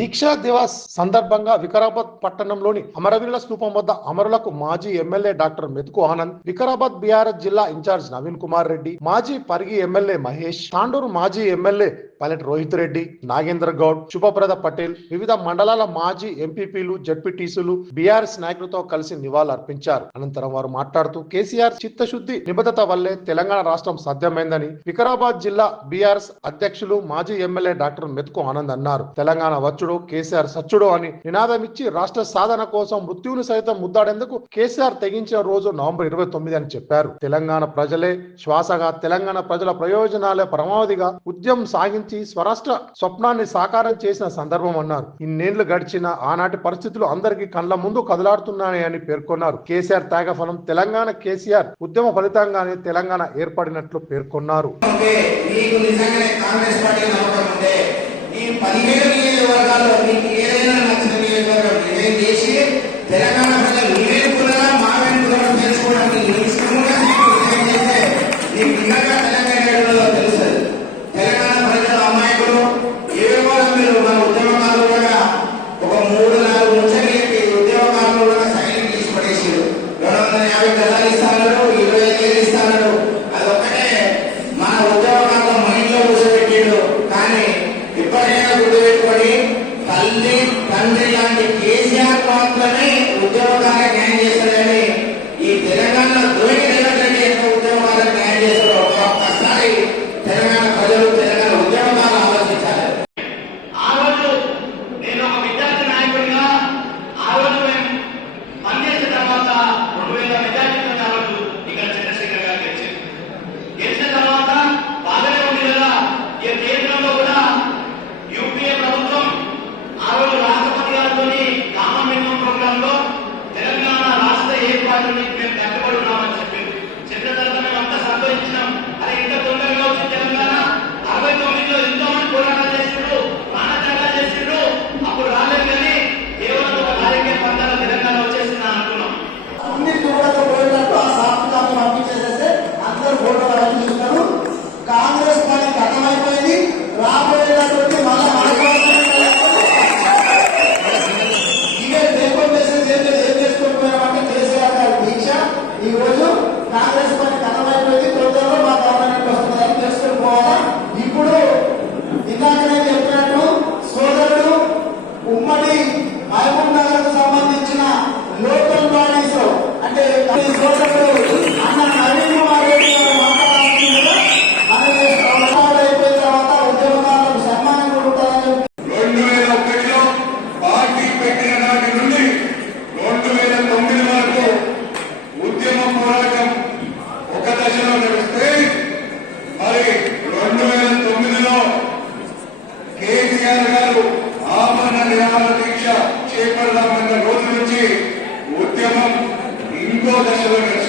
దీక్షా దివాస్ సందర్భంగా వికారాబాద్ పట్టణంలోని అమరవీరుల స్థూపం వద్ద అమరులకు మాజీ MLA doctor Methuku Anand Vikarabad BRS జిల్లా ఇన్ఛార్జ్ నవీన్ కుమార్ రెడ్డి మాజీ పరిగి ఎమ్మెల్యే మహేష్ తాండూరు మాజీ ఎమ్మెల్యే పైలట్ రోహిత్ రెడ్డి నాగేంద్ర గౌడ్ శుభప్రద పటేల్ వివిధ మండలాల మాజీ ఎంపీపీలు జడ్పీటీసీలు బీఆర్ఎస్ నాయకులతో కలిసి నివాళులర్పించారు. అనంతరం వారు మాట్లాడుతూ కేసీఆర్ చిత్తశుద్ధి నిబద్ధత వల్లే తెలంగాణ రాష్ట్రం సాధ్యమైందని వికారాబాద్ జిల్లా బీఆర్ఎస్ అధ్యక్షులు మాజీ ఎమ్మెల్యే డాక్టర్ మెతుకు ఆనంద్ అన్నారు. తెలంగాణ వచ్చుడు కేసీఆర్ సచ్చుడు అని నినాదమిచ్చి రాష్ట్ర సాధన కోసం మృత్యువును సైతం ముద్దాడేందుకు కేసీఆర్ తెగించిన రోజు నవంబర్ ఇరవై తొమ్మిది అని చెప్పారు. తెలంగాణ ప్రజలే శ్వాసగా తెలంగాణ ప్రజల ప్రయోజనాలే పరమావధిగా ఉద్యమం సాగించ సాధించి స్వరాష్ట్ర స్వప్నాన్ని సాకారం చేసిన సందర్భం అన్నారు. ఇన్నేళ్ళు గడిచిన ఆనాటి పరిస్థితులు అందరికీ కండ్ల ముందు కదలాడుతున్నాయని పేర్కొన్నారు. కేసీఆర్ త్యాగఫలం తెలంగాణ కేసీఆర్ ఉద్యమ ఫలితంగానే తెలంగాణ ఏర్పడినట్లు పేర్కొన్నారు. పదిహేడు నియోజకవర్గాల్లో మీకు ఏదైనా నచ్చిన నియోజకవర్గం ఇస్తానో ఇరవై వేలు ఇస్తానో Catholic మహబూబ్ నగర్ సంబంధించిన లోకల్ బాడీస్ అంటే అన్న నవీన్ toda a sua